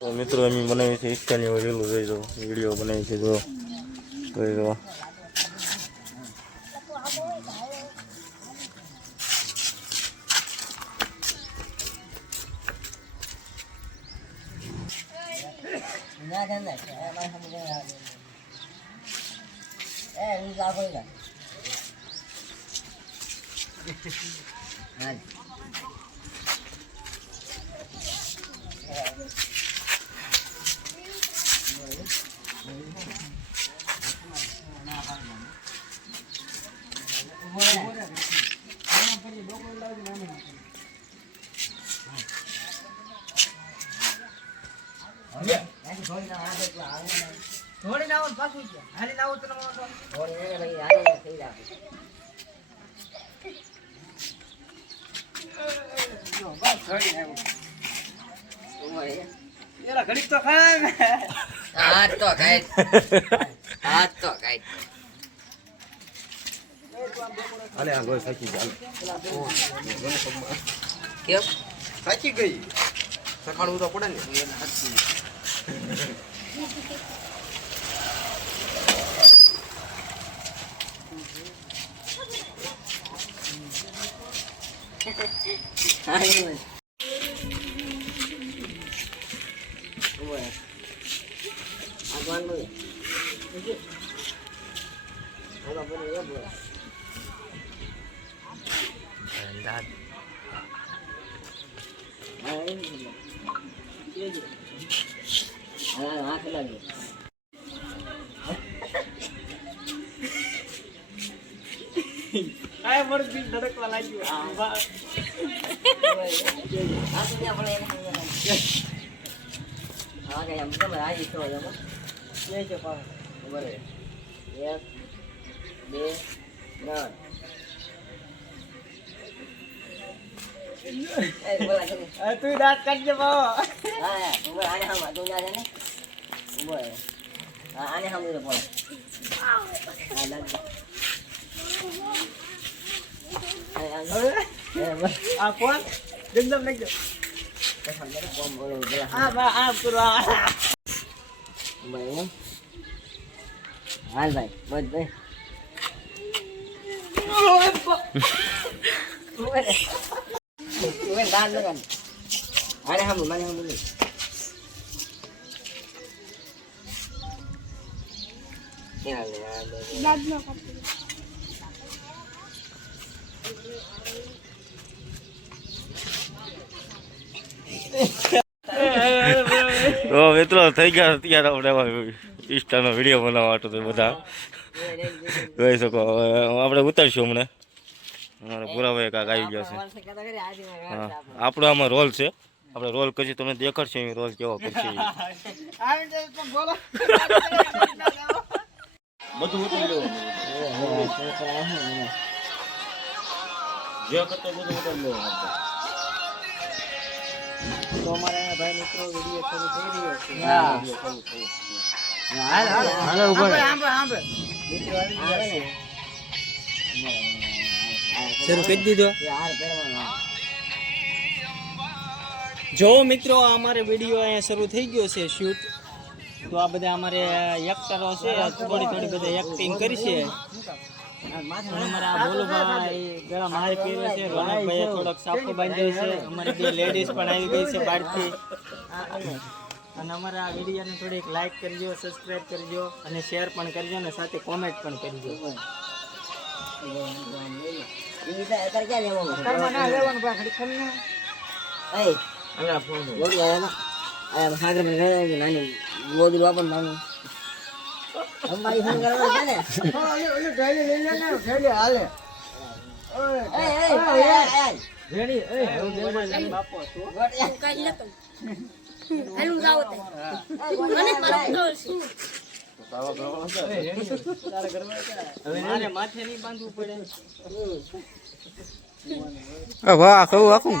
તો મિત્રો અમે બનાવી છે ઈચ્છાની રેલું જોઈ દો વિડીયો બનાવી છે જો જોઈ દો થોડી લાવો પાછું હાલી લાવો તો ઘડીક તો ખાય હાથ તો ખાય અલે આ ગોળ સાચી ચાલ કેમ સાચી ગઈ સખાડવું તો પડે ને આ મરદ બી ધડકવા લાગ્યું તું દાંત કાઢજે બાવો આને સાંભળ્યું પડે આ કોણ એકદમ નાખજો આમ કરવા હાલ ભાઈ બસ ભાઈ આને સાંભળું મને સાંભળું તો મિત્રો થઈ ગયા અત્યારે આપણે ઇન્સ્ટાનો વિડીયો બનાવવા માટે તો બધા જોઈ શકો આપણે ઉતારશું હમણાં અમારા પુરાભાઈ કાંક આવી ગયા છે હા આપણો આમાં રોલ છે આપણે રોલ પછી તમને દેખાડશે રોલ કેવો કરશે બધું ઉતારી લેવું જે કરતો બધું ઉતારી લેવું તો અમારે ભાઈ મિત્રો વિડીયો શરૂ થઈ રહ્યો છે શરૂ કરી દીધો જો મિત્રો અમારે વિડીયો અહીંયા શરૂ થઈ ગયો છે શૂટ તો આ બધા અમારે એક્ટરો છે થોડી બધા એક્ટિંગ કરશે અમારા ભોલુભાઈ ગળા માલ પહેરે છે રોનકભાઈ થોડોક સાફો બાંધ્યો છે અમારી બે લેડીઝ પણ આવી ગઈ છે બહારથી અને અમારા આ વિડીયોને થોડીક લાઈક કરજો સબસ્ક્રાઈબ કરજો અને શેર પણ કરજો અને સાથે કોમેન્ટ પણ કરજો માથે નહીં બાંધવું પડે વાહ કહું આખું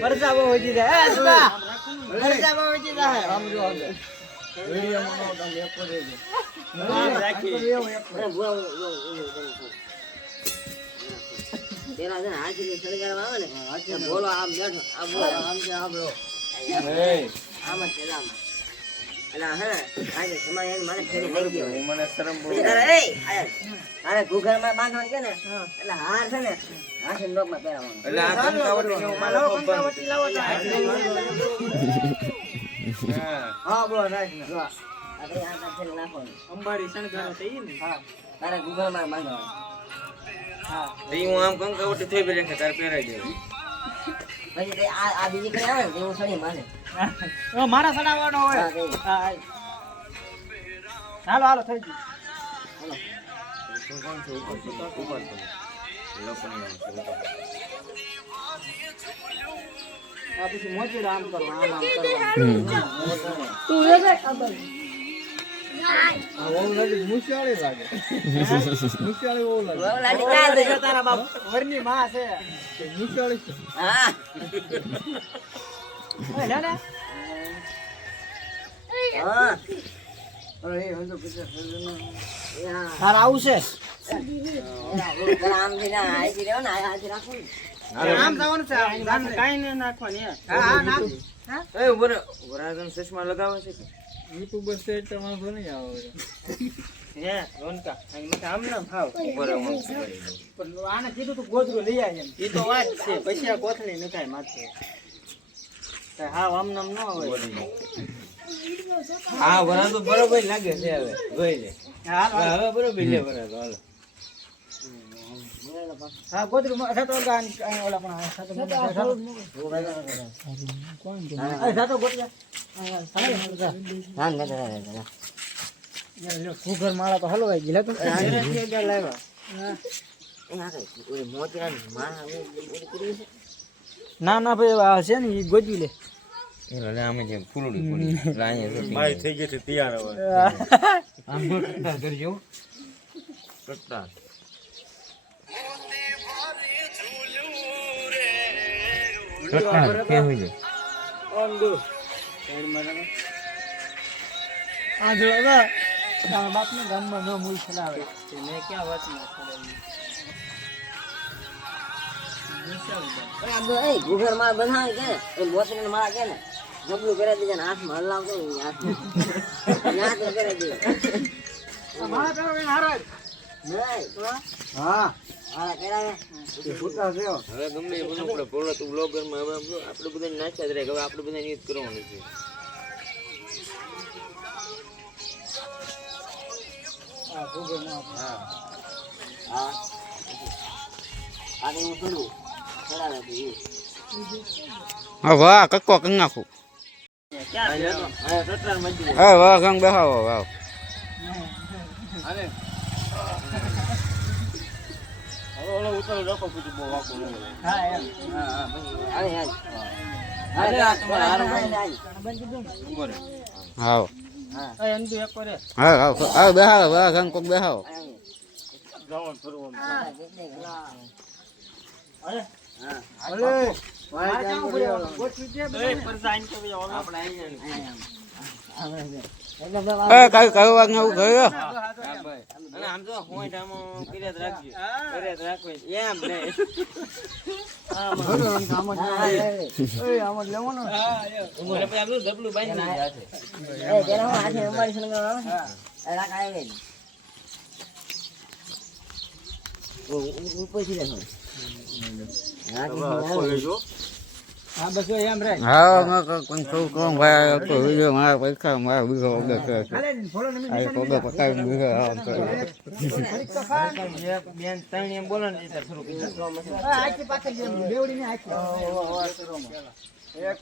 પરસા બહુ વધી જાય એ સુગા પરસા બહુ વધી જાય આમ જો આમ વિડિયો માં તમે એક પર દેજો તેરા જન હાથી સળગાડવા આવે ને બોલો આમ બેઠો આ બોલો આમ કે આ બોલો આમ જ તેલા એલા હે આજે તમારે મને ફેરી થઈ ગયો મને શરમ બહુ અરે અરે ગુગર માં બાંધવાનું કે ને એટલે હાર છે ને હાથી નોક માં પહેરાવવાનું એટલે આ કંકાવટી ને મારો કંકાવટી લાવો હા બોલો નાખ ને આપણે આ કાચે નાખવાનું અંબાડી શણગારો થઈ ને હા તારે ગુગર માં બાંધવાનું હા હું આમ કંકાવટી થઈ બે રાખે તારે પહેરાઈ દેવું પછી તે આ બીજી કઈ આવે ને તે હું સડી માને મારા સડાવવાનો હોય હા હાલો હાલો થઈ ગયું આ પછી મોચી આમ કરવા આમ આમ કરવા તું રે ખબર આ ઓમ લાગે મુશ્યાળી લાગે મુશ્યાળી ઓમ લાગે લાડી કા દે તારા બાપ વરની માં છે મુશ્યાળી હા એ ના ના હા અરે એ હંજો પીછે યા તાર આવું છે આમ થી ના આઈ રહ્યો ને આ રાખો ને આમ જવાનું છે કાઈ ન નાખવાની હા હા નાખ એ ઉભર વરાજન ચશ્મા લગાવે છે કે યુટ્યુબર છે એટલે વાંધો નહીં આવે હે રોનકા મને આમ ના ભાવ ઉભર પણ આને કીધું તું ગોદરું લઈ આવી એમ ઈ તો વાત છે પછી આ કોથળી નખાય માથે હા આમ નામ ન હોય હા વરાજો બરોબર લાગે છે હવે જોઈ લે હા હવે બરોબર લે વરાજો હાલો હા ગોદરું સાતો ગાન ઓલા પણ સાતો કોણ છે આ સાતો ગોદરા હા ના યાર કુકર માળા તો હલવાઈ ગયેલા તો આંગળીથી ગયા લાવ્યા એ આ કઈ ઓલી મોતીરા મારા ઓલી કરી છે ના ના ભાઈ આ છે ને ઈ ગોજવી લે એટલે આમે જે ફૂલડી ફૂલી રાણી મારી થઈ ગઈ છે તૈયાર હવે આમ ગોટતા કરજો ટટ્ટા ટટ્ટા કે હોય ઓન દો આ જો હવે તારા બાપને ગામમાં ન મૂળ ચલાવે છે મેં ક્યાં વાત ના કરેલી એ ગુગર માળ બનાવે કે એ મોતીને માળા કે ને જબલું કરી દીધે ને હાથમાં હલાવતો ને હાથ કરી દે મારા પેલો કે હારો નહીં હા હા કરાવે ફૂટા જેવો હવે ગમે એ બધું આપણે પોળો તો બ્લોગર માં હવે આપણે બધા નાખ્યા જ રહે હવે આપણે બધા યુઝ કરવાનું છે આ ગોગર માં હા હા આ હું કરું કરાવે તો હા વાહ કક્કો કઈ નાખું ક્યાં આ ટટ્ટાર મજી હા વાહ ગંગ બેહાવો વાહ અરે ઓલો ઉતર રાખો પછી બહુ વાકો ન હોય હા એમ હા અરે હાવ એ અંદુ એક કરે હા હા હા બેહાવો વાહ ગંગ કોક બેહાવો જવાનું ફરવાનું અરે અલે વાય જાવ પડ્યો ગોઠવી દે એ પરસાઈન કે ઓલો આપણે આઈ એ કઈ કઈ વાત નવું ગયો અને આમ તો હોઈટ આમ કર્યા રાખજો કર્યા રાખવે એમ ને આમાં લેવાનો ઉમરે પછી આપણું ડબલું બાંધી જાશે એ તેરા હું હાથે અંબાડી સંગ આવે એ રાખ આવે ને ઓ ઉપર થી લેજો હા બસ એમ રે હા મેં કોઈ શું કોણ ભાઈ તો વિડિયો મારા પૈસા મારા બીજો ઓર્ડર કરે છે અરે ફોલો ને આ ઓર્ડર પતાવી બીજો આમ કરે બેન ત્રણ એમ બોલો ને એટલે શરૂ કરી આખી પાછળ બેવડી ને આખી એક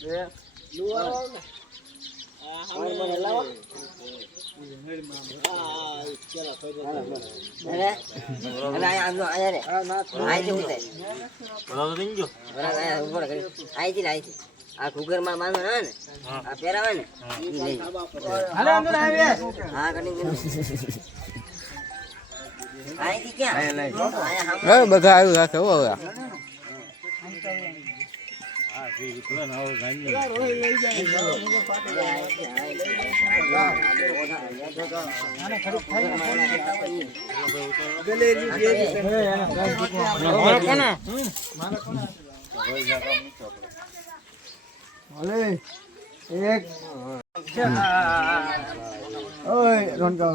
બે લુઆ મને લાવો અરે અરે આમ જો આયા રે આઈ જે ઉતે બરાબર થઈ ગયો બરાબર આયા ઉપર કરી આઈ જી આઈ આ કુકર માં માનો ને આ પહેરાવે ને ઈ લઈ હાલે અંદર આવે હા કની આઈ જી ક્યાં આયા એ બધા આવ્યું રાખે હો હવે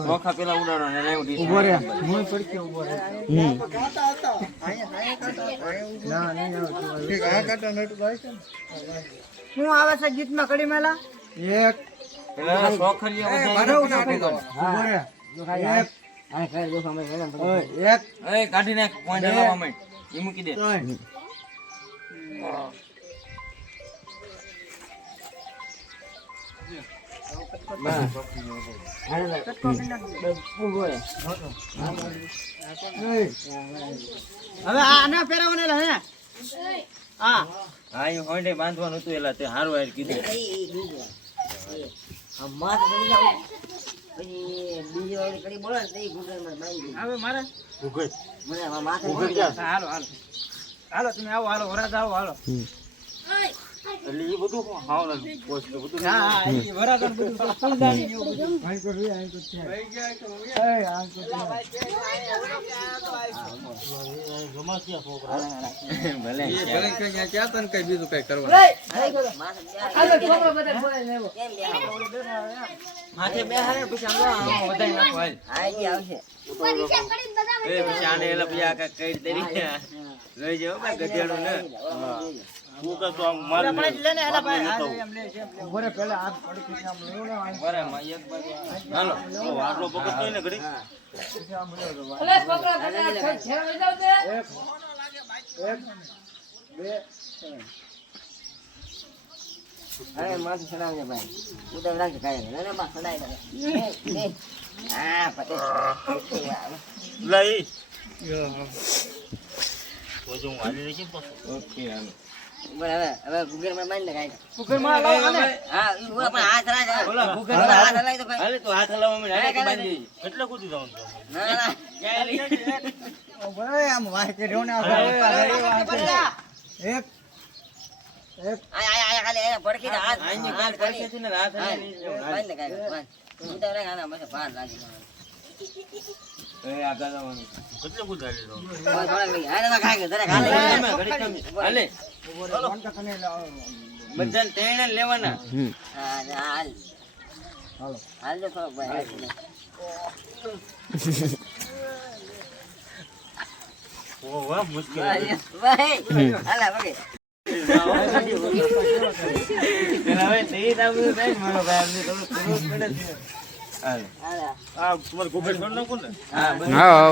ચોખા પેલા ઉડાડો ને લેવું ડીશ. શું આવે છે ગીતમાં કડી મેલા પેલા ચોખલિયા એ કાઢી નાખ પાંચ લાવવા માંડ એ મૂકી દે. હવે આના પહેરાવાના હે હા હા એ હોંડે બાંધવાનું હતું એલા તે હારું હાર કીધું. માથે ચડી જાવ પછી બીજી વાળી કડી બોલે ને તે ગૂગલ માં બાંધી હવે મારે મને માથે ચડી જાય. હાલો હાલો હાલો તમે આવો હાલો વરાજ આવો હાલો. એટલે એ બધું હાવના પોસ્ટ બધું હા એ વરાજ બધું ફૂલદાની જેવું બધું. ભલે ક્યાં તને કઈ બીજું કઈ કરવા માથે બેહારે પછી આમ વધારી નાખો હાલ. આઈ આવશે એ પછી આને એલા પછી આ કઈ કરી દે લઈ જાવ ભાઈ ગધેડું ને. તું કે તો આમ માર બરે માં એક બાજુ હાલો આટલો પકડ નહીં ને ઘડી અરે માથે ચડાવજે ભાઈ ઉતર રાખજે કાંઈ નહીં. બા ચડાવી દે હા પતે લઈ તો જો હું હાલી રહી પાછો ઓકે હાલો હવે ગૂગલ માં બાંધી દે કાંઈ. કુકર માં લાવો ને હા ઈ ઓલા પણ હાથ રાખ ઓલા ગૂગલ ઓલા માં હાથ હલાવી દો ભાઈ. હાલે તો હાથ હલાવવા મને હાલે કે બાંધી કેટલે કૂદી જવાનું છે? ના ના ક્યાં લઈ આયા ખાલી એને ભડકી દે હાથ આઈને હાથ કાલ કરી. છે ને હાથ હા, હલાવી બાંધી દે કાંઈ બાંધ. ઉતર રાખ આના પછી બહાર રાખી દે. એ આગળ જવાનું કેટલે કૂદાડી જવાનું? થોડાક લઈ હાલે ના ખાય જરા હાલે હાલે બધાને તેણે લેવાના. હા હાલ હાલ જો થોડોક ભાઈ ઓ વાહ મુશ્કેલ ભાઈ હાલા ભાઈ પેલા હવે તે દાબુ થાય ને મારો ભાઈ અમને થોડું થોડું પડે છે. હાલે હાલા આ તમારે ગોગેટ કરી નાખો ને હા બસ. હા